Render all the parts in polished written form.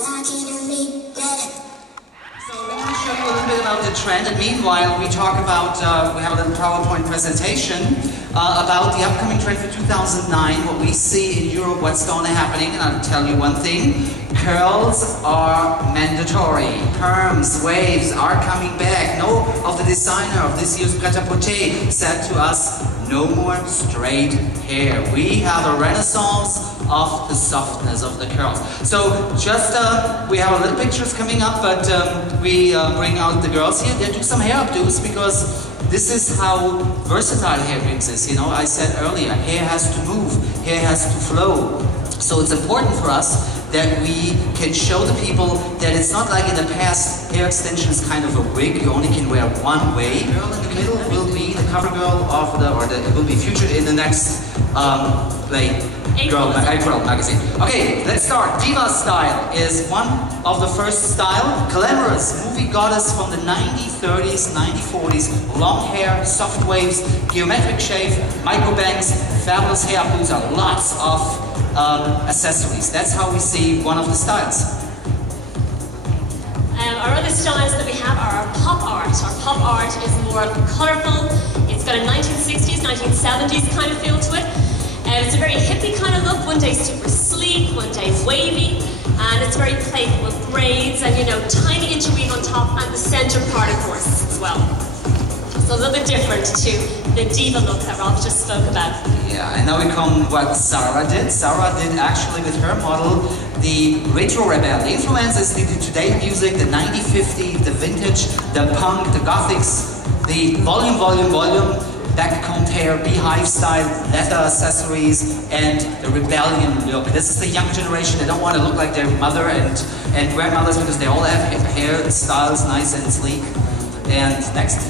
Show you a little bit about the trend, and meanwhile we talk about, we have a little PowerPoint presentation about the upcoming trend for 2009, what we see in Europe, what's going to happening, and I'll tell you one thing, curls are mandatory, perms, waves are coming back. No of the designer of this year's Pret-a-Porter said to us, no more straight hair. We have a renaissance of the softness of the curls. So just, we have a little pictures coming up, but we bring out the girls here. They do some hair updos because this is how versatile Hairdreams is. You know, I said earlier, hair has to move, hair has to flow. So it's important for us that we can show the people that it's not like in the past, hair extension is kind of a wig, you only can wear one way. The girl in the middle will be the cover girl of the, it will be featured in the next April magazine. Okay, let's start. Diva style is one of the first style. Glamorous movie goddess from the 1930s, 1940s. Long hair, soft waves, geometric shave, micro bangs, fabulous hair updos, and lots of accessories. That's how we see one of the styles. Our other styles that we have are our pop art. Our pop art is more colourful. It's got a 1960s, 1970s kind of feel to it. It's a very hippie kind of look. One day super sleek, one day wavy, and it's very playful with braids and, you know, tiny interweave on top and the centre part, of course, as well. So a little bit different to the diva look that Ralf just spoke about. Yeah, and now we come what Sara did. Sara did actually with her model the retro rebel. The influences, the today music, the 1950, the vintage, the punk, the gothics, the volume, back-combed hair, beehive style, leather accessories, and the rebellion look. This is the young generation. They don't want to look like their mother and grandmothers because they all have hair styles nice and sleek. And next.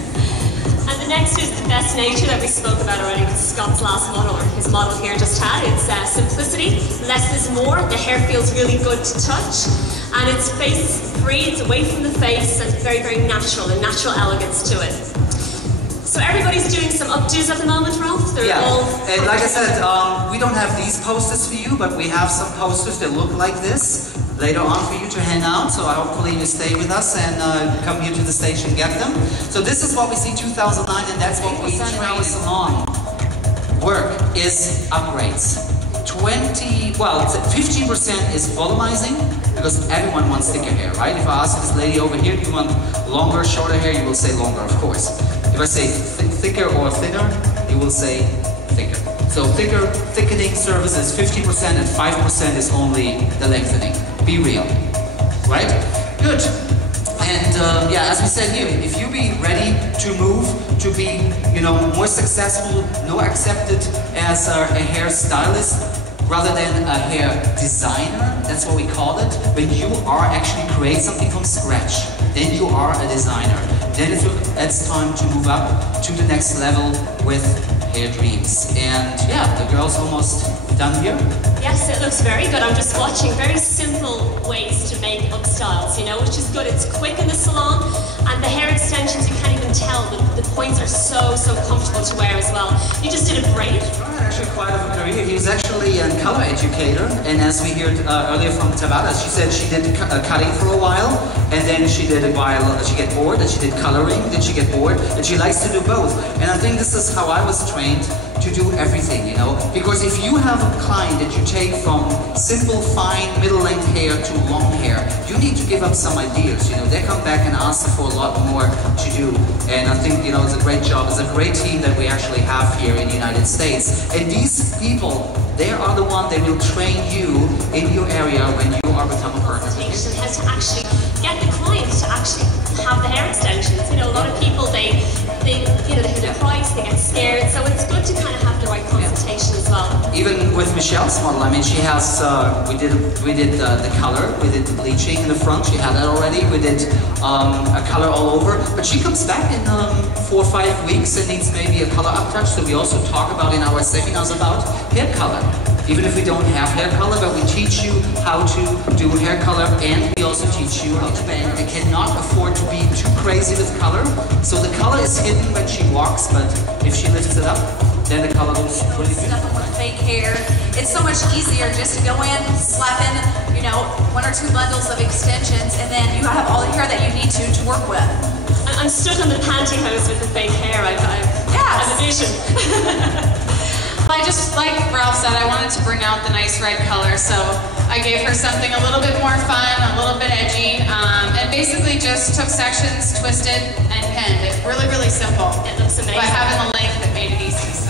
And the next is the best nature that we spoke about already with Scott's last model, or his model here just had. It's simplicity, less is more. The hair feels really good to touch, and it's face free, it's away from the face, and very, very natural, and natural elegance to it. So everybody's doing some updos at the moment, Ralf? They're all and like I said, we don't have these posters for you, but we have some posters that look like this later on for you to hand out, so hopefully you stay with us and come here to the stage and get them. So this is what we see 2009, and that's what we train in our salon. Work is upgrades. 15% is volumizing, because everyone wants thicker hair, right? If I ask this lady over here, do you want longer, shorter hair? You will say longer, of course. If I say thicker or thinner, you will say thicker. So thickening service is 50% and 5% is only the lengthening. Be real, right? Good. And yeah, as we said here, if you be ready to move, to be, you know, more successful, more accepted as a hair stylist, rather than a hair designer, that's what we call it. When you are actually create something from scratch, then you are a designer. Then it's time to move up to the next level with Hairdreams. And yeah, the girl's almost done here. Yes, it looks very good. I'm just watching very simple ways to make up styles, you know, which is good. It's quick in the salon, and the hair extensions, you can't even tell. The points are so comfortable to wear as well. You just did a braid. Actually quite of a career. He was actually a color educator, and as we heard earlier from Tabata, she said she did cutting for a while, and then she did a while, she get bored, and she did coloring, then she get bored, and she likes to do both. And I think this is how I was trained to do everything, you know, because if you have a client that you take from simple, fine, middle-length hair to long hair, you need to give up some ideas, you know. They come back and ask for a lot more to do, and I think, you know, it's a great job. It's a great team that we actually have here in the United States, and these people, they are the one that will train you in your area when you are becoming perfect. Has to actually get the client to actually have the hair extensions. You know, a lot of people, they hear the price, they get scared, so it's good to kind of have the right consultation as well. Even with Michelle's model, I mean, she has, we did the color, we did the bleaching in the front, she had that already, we did a color all over, but she comes back in 4 or 5 weeks and needs maybe a color uptouch, so we also talk about in our seminars about hair color. Even if we don't have hair color, but we teach you how to do hair color, and we also teach you how to bend. They cannot afford to be too crazy with color, so the color is hidden when she walks, but if she lifts it up, then the color goes really good. Nothing with fake hair. It's so much easier just to go in, slap in, you know, 1 or 2 bundles of extensions, and then you have all the hair that you need to work with. I'm stuck on the pantyhose with the fake hair. I have a vision. I just, like Ralph said, I wanted to bring out the nice red color, so I gave her something a little bit more fun, a little bit edgy, and basically just took sections, twisted, and pinned. It's really, really simple. It looks amazing. But having the length, it made it easy. So.